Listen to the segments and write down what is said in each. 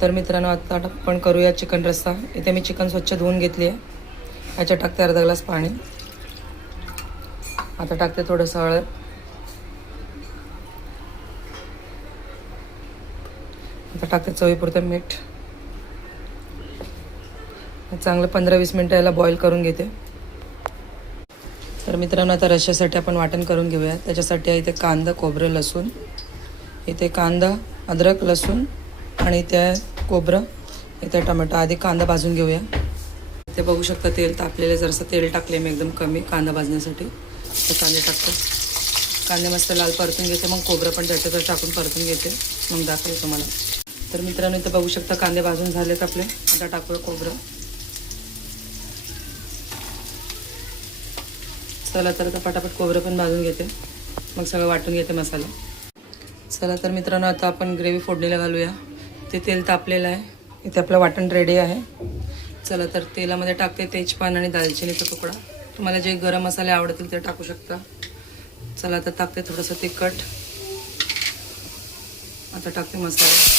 तर मित्रांनो आता आपण करूया चिकन रस्सा। इथे मी चिकन स्वच्छ धुवून घेतली आहे। याच्यात टाकते अर्धा ग्लास पाणी। आता टाकते थोडंसं हळद, आता टाकते चवीपुरतं मीठ। चांगलं 15-20 मिनिटं याला बॉईल करून घेते। तर मित्रांनो आता रश्श्यासाठी आपण वाटण करून घेऊया। त्याच्यासाठी इथे कांदा, खोबरं, लसूण, इथे कांदा, अद्रक, लसूण आणि इथे खोबरं, इथे टोमॅटो। आधी कांदा भाजून घेऊया। इथे बघू शकता तेल तापलेलं, जरासं तेल टाकले मी एकदम कमी कांदा भाजण्यासाठी। तर कांदे टाकतो, कांदे मस्त लाल परतून घेते, मग खोबरं पण त्याच्यात टाकून परतून घेते, मग दाखवते तुम्हाला। तर मित्रांनो इथे बघू शकता कांदे भाजून झालेत आपले। आता टाकूया खोबरं। चला तर आता पटापट खोबरं पण भाजून घेते, मग सगळं वाटून घेते मसाला। चला तर मित्रांनो आता आपण ग्रेव्ही फोडणीला घालूया। ते तेल तापलेलं आहे, इथे आपलं वाटण रेडी आहे। चला तर तेलामध्ये टाकते तेजपान आणि दालचिनीचा तुकडा। तुम्हाला जे गरम मसाले आवडतील ते टाकू शकता। चला आता टाकते थोडंसं तिखट, आता टाकते मसाले।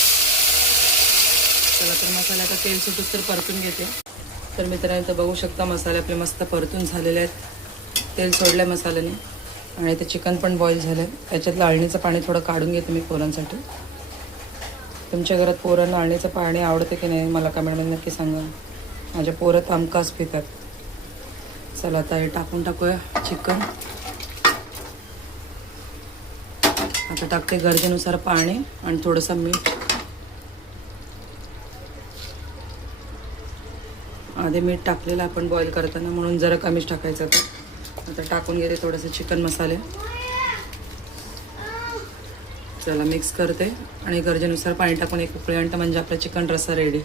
चला तर मसाल्याचा तेल सुटूस तर परतून घेते। तर मित्रांनो इथं बघू शकता मसाले आपले मस्त परतून झालेले आहेत, तेल सोडलं आहे मसाल्याने, आणि ते चिकन पण बॉईल झालं आहे। त्याच्यातलं अळणीचं पाणी थोडं काढून घेते मी पोरांसाठी। तुमच्या घरात पोरांना अळणीचं पाणी आवडते की नाही मला कमेंटमध्ये नक्की सांगा। माझ्या पोरं हमखास पितात। चला आता हे टाकून टाकूया चिकन। आता टाकते गरजेनुसार पाणी आणि थोडंसं मीठ। आधी मीठ टाकलेलं आपण बॉईल करताना, म्हणून जरा कमीच टाकायचं होतं। आता टाकून घेते थोडंसं चिकन मसाले। चला मिक्स करते आणि गरजेनुसार पाणी टाकून एक उकळी आणते, म्हणजे आपला चिकन रस्सा रेडी।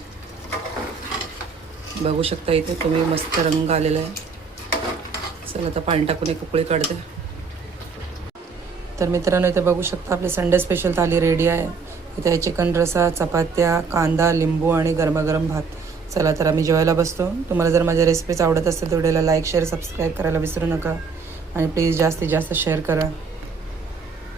बघू शकता इथे तुम्ही मस्त रंग आलेला आहे। चला आता पाणी टाकून एक उकळी काढते। तर मित्रांनो इथे बघू शकता आपली संडे स्पेशल थाली रेडी आहे। इथे चिकन रस्सा, चपात्या, कांदा, लिंबू आणि गरमागरम भात। चला तर आम्ही जेवायला बसतो। तुम्हाला जर माझ्या रेसिपीज आवडत असतील तर व्हिडिओला लाईक, शेअर, सबस्क्राईब करायला विसरू नका, आणि प्लीज जास्तीत जास्त शेअर करा।